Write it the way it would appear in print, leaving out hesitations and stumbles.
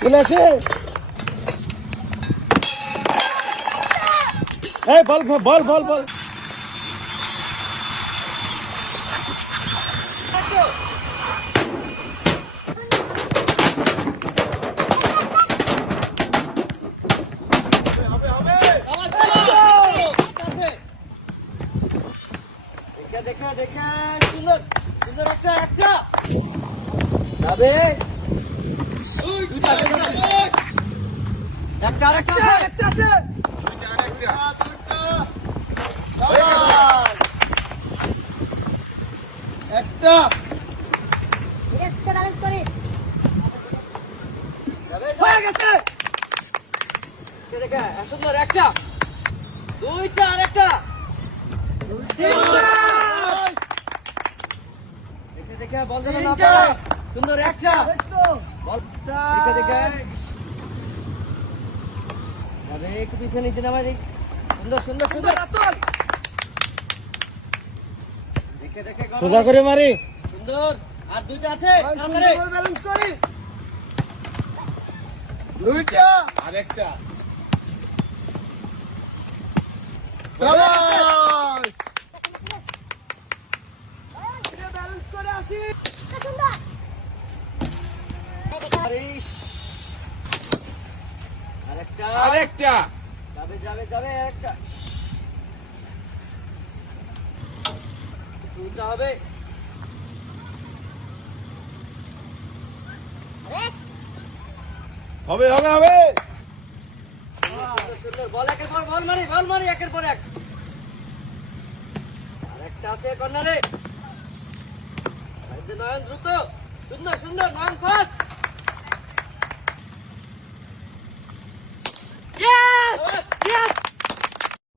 চলে আসে এই বল বল বল বল দেখা দেখা সুন্দর সুন্দর একটা একটা যাবে একটা আরেকটা আছে একটা আছে একটা একটা ব্যালেন্স করে যাবে হয়ে গেছে দেখা সুন্দর একটা দুইটা আরেকটা দেখে দেখে বল দিল না পারে সুন্দর একটা বল দেখে দেখে আরে একটু পিছনে নিচে নামা দেখ সুন্দর সুন্দর সুন্দর দেখে দেখে সোজা করে মারি সুন্দর আর দুইটা আছে তাড়াতাড়ি ব্যালেন্স করি দুইটা আরেকটা শাবাশ ব্যালেন্স করে আসি সুন্দর আরিশ আরেকটা আরেকটা যাবে যাবে যাবে আরেকটা দুইটা হবে হবে হবে হবে সুন্দর সুন্দর বল একের পর বল মারি একের পর এক আরেকটা আছে কর্নারে নয়ন দ্রুত সুন্দর সুন্দর নয়ন ফাস্ট